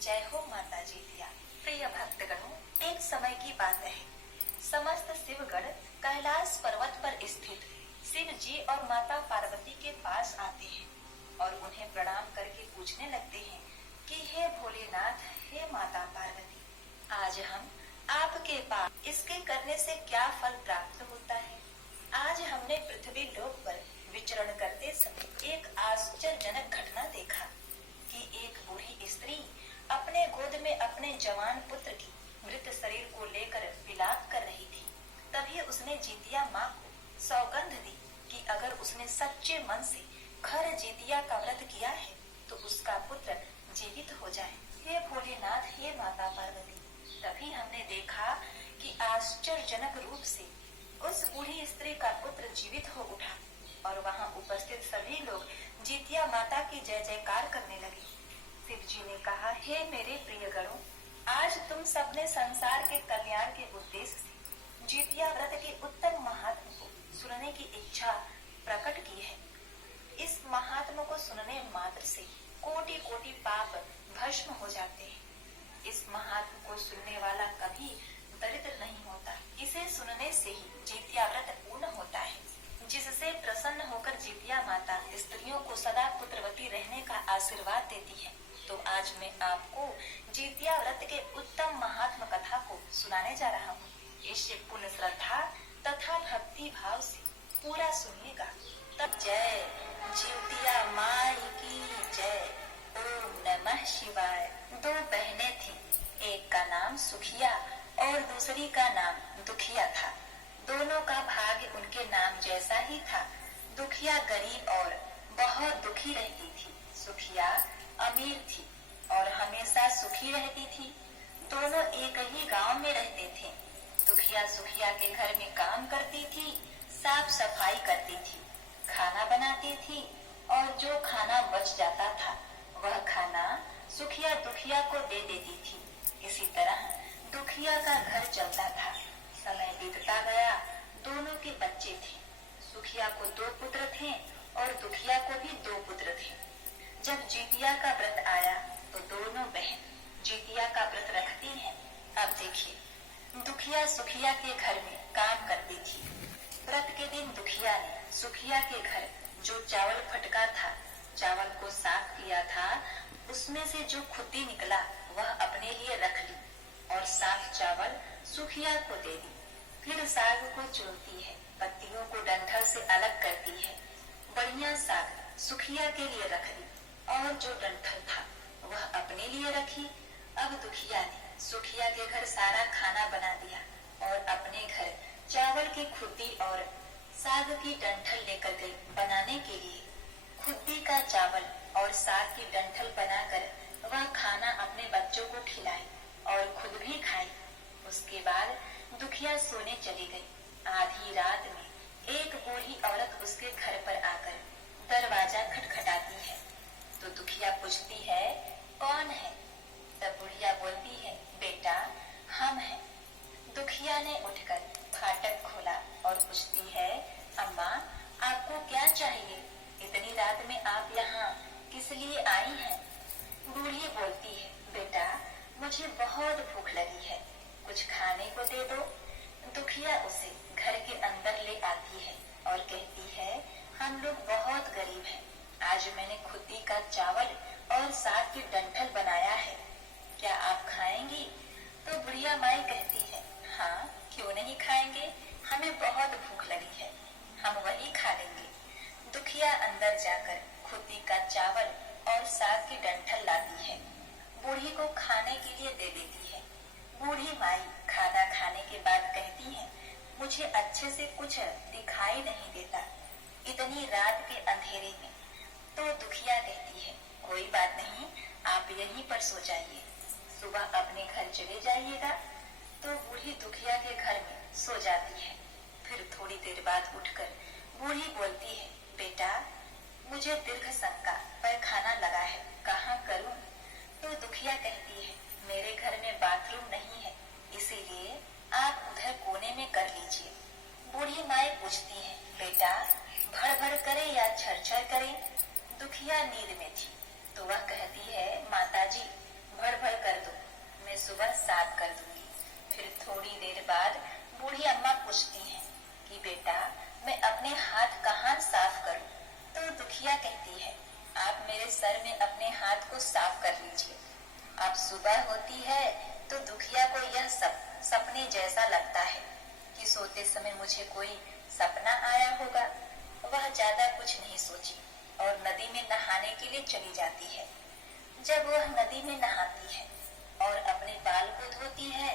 जय हो माता जी दिया। प्रिय भक्तगणों, एक समय की बात है। समस्त शिवगण कैलाश पर्वत पर स्थित शिव जी और माता पार्वती के पास आते हैं और उन्हें प्रणाम करके पूछने लगते हैं कि हे भोलेनाथ, हे माता पार्वती, आज हम आपके पास इसके करने से क्या फल प्राप्त होता है। आज हमने पृथ्वी लोक पर विचरण करते समय एक आश्चर्यजनक घटना देखा कि एक बूढ़ी स्त्री अपने गोद में अपने जवान पुत्र की मृत शरीर को लेकर विलाप कर रही थी। तभी उसने जीतिया माँ को सौगंध दी कि अगर उसने सच्चे मन से खर जीतिया का व्रत किया है तो उसका पुत्र जीवित हो जाए। हे भोलेनाथ, हे माता पार्वती, तभी हमने देखा कि आश्चर्यजनक रूप से उस बूढ़ी स्त्री का पुत्र जीवित हो उठा और वहाँ उपस्थित सभी लोग जीतिया माता की जय जयकार करने लगे। शिव जी ने कहा, हे मेरे प्रिय गणों, आज तुम सबने संसार के कल्याण के उद्देश्य से जीतिया व्रत के उत्तम महात्म को सुनने की इच्छा प्रकट की है। इस महात्म को सुनने मात्र से कोटि कोटि पाप भस्म हो जाते हैं। इस महात्म को सुनने वाला कभी दरिद्र नहीं होता। इसे सुनने से ही जीतिया व्रत पूर्ण होता है, जिससे प्रसन्न होकर जीतिया माता स्त्रियों को सदा पुत्रवती रहने का आशीर्वाद देती है। तो आज मैं आपको जीतिया व्रत के उत्तम महात्म कथा को सुनाने जा रहा हूँ। इसे पूर्ण श्रद्धा तथा भक्ति भाव से पूरा सुनिएगा। तब जय जीतिया माई की जय। ओम नमः शिवाय। दो बहनें थीं, एक का नाम सुखिया और दूसरी का नाम दुखिया था। दोनों का भाग्य उनके नाम जैसा ही था। दुखिया गरीब और बहुत दुखी रहती थी। सुखिया अमीर थी और हमेशा सुखी रहती थी। दोनों एक ही गांव में रहते थे। दुखिया सुखिया के घर में काम करती थी, साफ सफाई करती थी, खाना बनाती थी और जो खाना बच जाता था वह खाना सुखिया दुखिया को दे देती थी। इसी तरह दुखिया का घर चलता था। समय बीतता गया। दोनों के बच्चे थे। सुखिया को 2 पुत्र थे और दुखिया को भी 2 पुत्र थे। जब जीतिया का व्रत आया तो दोनों बहन जीतिया का व्रत रखती हैं। अब देखिए, दुखिया सुखिया के घर में काम करती थी। व्रत के दिन दुखिया ने सुखिया के घर जो चावल फटका था, चावल को साफ किया था, उसमें से जो खुद्दी निकला वह अपने लिए रख ली और साफ चावल सुखिया को दे दी। फिर साग को चुनती है, पत्तियों को डंठल से अलग करती है। बढ़िया साग सुखिया के लिए रख ली और जो डंठल था वह अपने लिए रखी। अब दुखिया ने सुखिया के घर सारा खाना बना दिया और अपने घर चावल की खुद्दी और साग की डंठल लेकर गई बनाने के लिए। खुद्दी का चावल और साग की डंठल बनाकर वह खाना अपने बच्चों को खिलाई और खुद भी खाई। उसके बाद दुखिया सोने चली गई। आधी रात में एक बूढ़ी औरत उसके घर पर आकर दरवाजा खटखटाती है तो दुखिया पूछती है, कौन है? तब बुढ़िया बोलती है, बेटा हम हैं। दुखिया ने उठकर फाटक खोला और पूछती है, अम्मा आपको क्या चाहिए? इतनी रात में आप यहाँ किस लिए आई हैं? बूढ़ी बोलती है, बेटा मुझे बहुत भूख लगी है, कुछ खाने को दे दो। दुखिया उसे घर के अंदर ले आती है और कहती है, हम लोग बहुत गरीब हैं। आज मैंने खुद्दी का चावल और साग की डंठल बनाया है, क्या आप खाएंगी? तो बुढ़िया माई कहती है, हाँ क्यों नहीं खाएंगे, हमें बहुत भूख लगी है, हम वही खा लेंगे। दुखिया अंदर जाकर खुद्दी का चावल और साग की डंठल लाती है, बूढ़ी को खाने के लिए दे देती है। बूढ़ी माई खाना खाने के बाद कहती है, मुझे अच्छे से कुछ दिखाई नहीं देता इतनी रात के अंधेरे में। तो दुखिया कहती है, कोई बात नहीं, आप यहीं पर सो जाइए, सुबह अपने घर चले जाइएगा। तो बूढ़ी दुखिया के घर में सो जाती है। फिर थोड़ी देर बाद उठकर बूढ़ी बोलती है, बेटा मुझे दीर्घ शंका पैखाना लगा है, कहाँ करूं? तो दुखिया कहती है, मेरे घर में बाथरूम नहीं है, इसीलिए आप उधर कोने में कर लीजिए। बूढ़ी माई पूछती है, बेटा भर भर करे या छर छर करे? दुखिया नींद में थी तो वह कहती है, माताजी भड़ भड़ कर दो, मैं सुबह 7 कर दूंगी। फिर थोड़ी देर बाद बूढ़ी अम्मा पूछती हैं कि बेटा मैं अपने हाथ कहाँ साफ करूं? तो दुखिया कहती है आप मेरे सर में अपने हाथ को साफ कर लीजिए। अब सुबह होती है तो दुखिया को यह सपने जैसा लगता है कि सोते समय मुझे कोई सपना आया होगा। वह ज्यादा कुछ नहीं सोची और नदी में नहाने के लिए चली जाती है। जब वह नदी में नहाती है और अपने बाल को धोती है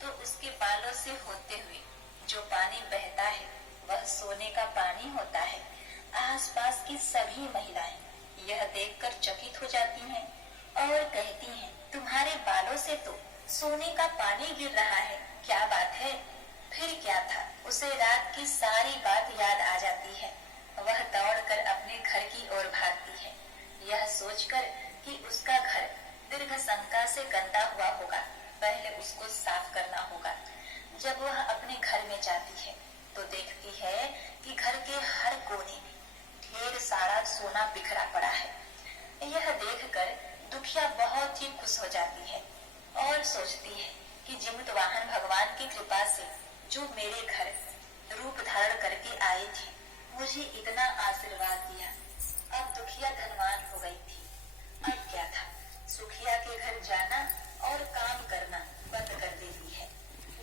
तो उसके बालों से होते हुए जो पानी बहता है वह सोने का पानी होता है। आसपास की सभी महिलाएं यह देखकर चकित हो जाती हैं और कहती हैं तुम्हारे बालों से तो सोने का पानी गिर रहा है, क्या बात है? फिर क्या था, उसे रात की सारी बात याद आ जाती है। वह दौड़कर अपने घर की ओर भागती है, यह सोचकर कि उसका घर दीर्घ शंका से गंदा हुआ होगा, पहले उसको साफ करना होगा। जब वह अपने घर में जाती है तो देखती है कि घर के हर कोने में ढेर सारा सोना बिखरा पड़ा है। यह देखकर दुखिया बहुत ही खुश हो जाती है और सोचती है कि जीवित वाहन भगवान की कृपा से जो मेरे घर रूप धारण करके आए थे मुझे इतना आशीर्वाद दिया। अब दुखिया धनवान हो गई थी। अब क्या था, सुखिया के घर जाना और काम करना बंद कर देती है।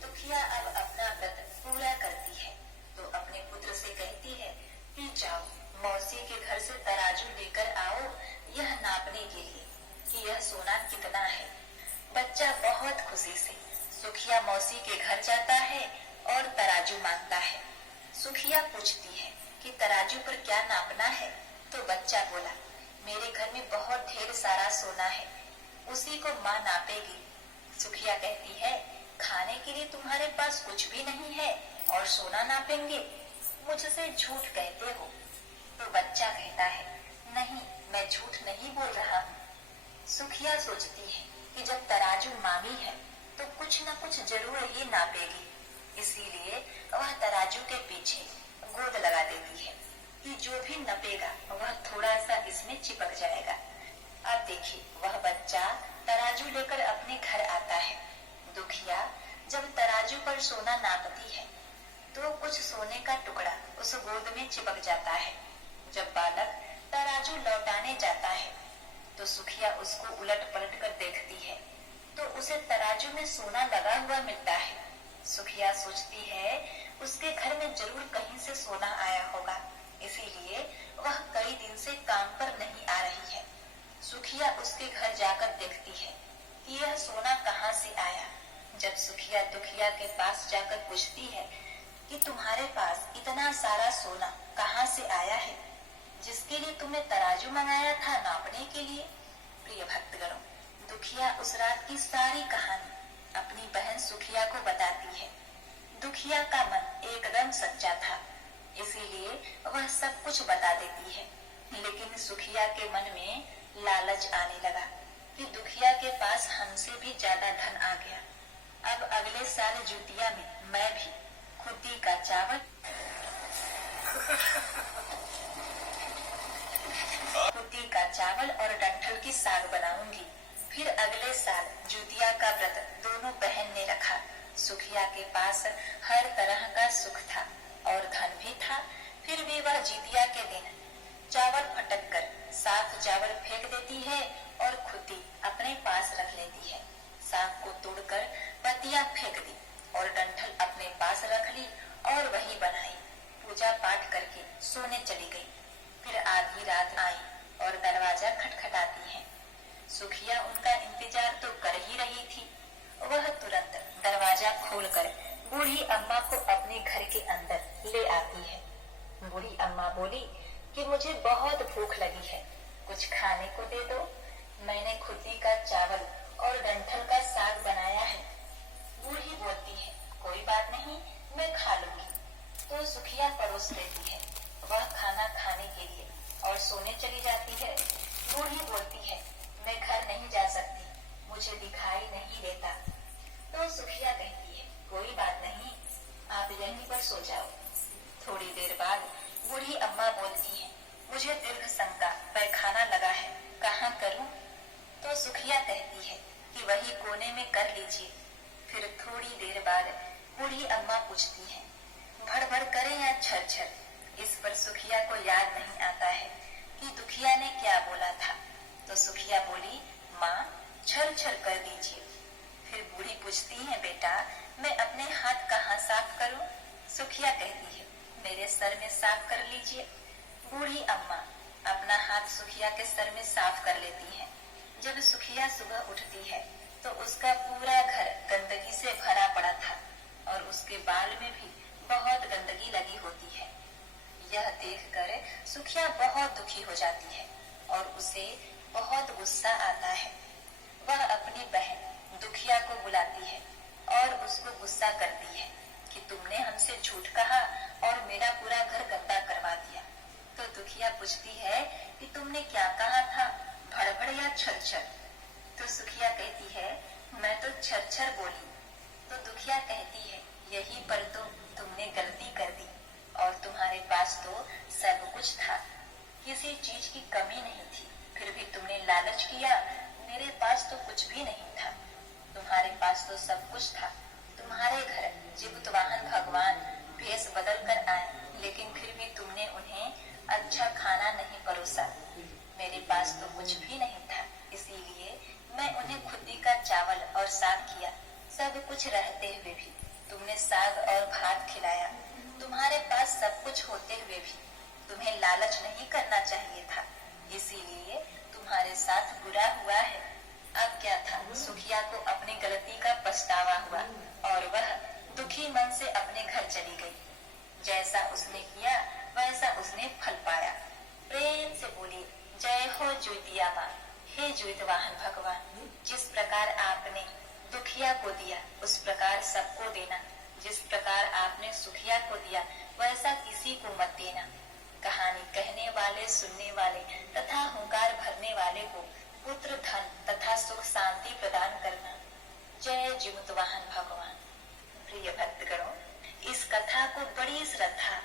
दुखिया अब अपना व्रत पूरा करती है तो अपने पुत्र से कहती है कि जाओ मौसी के घर से तराजू लेकर आओ यह नापने के लिए कि यह सोना कितना है। बच्चा बहुत खुशी से सुखिया मौसी के घर जाता है और तराजू मांगता है। सुखिया पूछती है कि तराजू पर क्या नापना है? तो बच्चा बोला मेरे घर में बहुत ढेर सारा सोना है, उसी को माँ नापेगी। सुखिया कहती है खाने के लिए तुम्हारे पास कुछ भी नहीं है और सोना नापेंगे, मुझसे झूठ कहते हो। तो बच्चा कहता है नहीं, मैं झूठ नहीं बोल रहा हूँ। सुखिया सोचती है कि जब तराजू मामी है तो कुछ न कुछ जरूर ही नापेगी, इसीलिए वह तराजू के पीछे गोद लगा देती है कि जो भी नपेगा वह थोड़ा सा इसमें चिपक जाएगा। अब देखिए वह बच्चा तराजू लेकर अपने घर आता है। दुखिया जब तराजू पर सोना नापती है तो कुछ सोने का टुकड़ा उस गोद में चिपक जाता है। जब बालक तराजू लौटाने जाता है तो सुखिया उसको उलट पलट कर देखती है तो उसे तराजू में सोना लगा हुआ मिलता है। सुखिया सोचती है उसके घर में जरूर कहीं से सोना आया होगा, इसीलिए वह कई दिन से काम पर नहीं आ रही है। सुखिया उसके घर जाकर देखती है कि यह सोना कहाँ से आया। जब सुखिया दुखिया के पास जाकर पूछती है कि तुम्हारे पास इतना सारा सोना कहाँ से आया है जिसके लिए तुमने तराजू मंगाया था नापने के लिए। प्रिय भक्तगणों, दुखिया उस रात की सारी कहानी अपनी बहन सुखिया को बताती है। दुखिया का मन एकदम सच्चा था, इसीलिए वह सब कुछ बता देती है। लेकिन सुखिया के मन में लालच आने लगा कि दुखिया के पास हमसे भी ज्यादा धन आ गया। अब अगले साल जुतिया में मैं भी खुदी का चावल और डंठल की साग बनाऊंगी। फिर अगले साल जुतिया का व्रत दोनों बहन ने रखा। सुखिया के पास हर तरह का सुख था और धन भी था, फिर भी वह जितिया के दिन चावल फटक कर साफ चावल फेंक देती है और खुदी अपने पास रख लेती है। साग को तोड़कर पतिया फेंक दी और डंठल अपने पास रख ली और वही बनाई। पूजा पाठ करके सोने चली गई। फिर आधी रात आई और दरवाजा खटखटाती है। सुखिया उनका इंतजार तो कर ही रही थी। वह तुरंत दरवाजा खोलकर बूढ़ी अम्मा को अपने घर के अंदर ले आती है। बूढ़ी अम्मा बोली कि मुझे बहुत भूख लगी है, कुछ खाने को दे दो। मैंने खुदी का चावल और डंठल का साग बनाया है। बूढ़ी बोलती है कोई बात नहीं, मैं खा लूंगी। तो सुखिया परोस लेती है। वह खाना खाने के लिए और सोने चली जाती है। बूढ़ी बोलती है मैं घर नहीं जा सकती, मुझे दिखाई नहीं देता। तो सुखिया कहती है कोई बात नहीं, आप यहीं पर सो जाओ। थोड़ी देर बाद बूढ़ी अम्मा बोलती है मुझे दीर्घ शंका पैखाना लगा है, कहाँ करूं? तो सुखिया कहती है बूढ़ी अम्मा पूछती है, भड़बड़ करे या छर छर। इस पर सुखिया को याद नहीं आता है कि दुखिया ने क्या बोला था। तो सुखिया बोली, माँ छर छर कर दीजिए। फिर बूढ़ी पूछती है, बेटा मैं अपने हाथ कहाँ साफ करूं? सुखिया कहती है, मेरे सर में साफ कर लीजिए। बूढ़ी अम्मा अपना हाथ सुखिया के सर में साफ कर लेती है। जब सुखिया सुबह उठती है तो उसका पूरा घर गंदगी से भरा पड़ा था और उसके बाल में भी बहुत गंदगी लगी होती है। यह देखकर सुखिया बहुत दुखी हो जाती है और उसे बहुत गुस्सा आता है। वह अपनी बहन दुखिया को बुलाती है और उसको गुस्सा करती है कि तुमने हमसे झूठ कहा और मेरा पूरा घर गंदा करवा दिया। तो दुखिया पूछती है कि तुमने क्या कहा था, भड़बड़ या छर छर? तो सुखिया कहती है, मैं तो छर छर बोली। तो दुखिया कहती है, यही पर तो तुमने गलती कर दी और तुम्हारे पास तो सब कुछ था, किसी चीज की कमी नहीं थी, फिर भी तुमने लालच किया। मेरे पास तो कुछ भी नहीं था, तुम्हारे पास तो सब कुछ था। तुम्हारे घर जीवित वाहन भगवान भेष बदल कर आए, लेकिन फिर भी तुमने उन्हें अच्छा खाना नहीं परोसा। मेरे पास तो कुछ भी नहीं था, इसीलिए मैं उन्हें खुदी का चावल और साग किया। सब कुछ रहते हुए भी तुमने साग और भात खिलाया। तुम्हारे पास सब कुछ होते हुए भी तुम्हें लालच नहीं करना चाहिए था, इसीलिए तुम्हारे साथ बुरा हुआ है। अब क्या था, सुखिया को अपनी गलती का पछतावा हुआ और वह दुखी मन से अपने घर चली गई। जैसा उसने किया वैसा उसने फल पाया। प्रेम से बोली, जय हो जुतिया माँ। हे जुइत वाहन भगवान, जिस प्रकार आपने दुखिया को दिया उस प्रकार सबको देना। जिस प्रकार आपने सुखिया को दिया वैसा किसी को मत देना। कहानी कहने वाले, सुनने वाले तथा हुंकार भरने वाले को पुत्र, धन तथा सुख शांति प्रदान करना। जय जीवित वाहन भगवान। प्रिय भक्तगणों, इस कथा को बड़ी श्रद्धा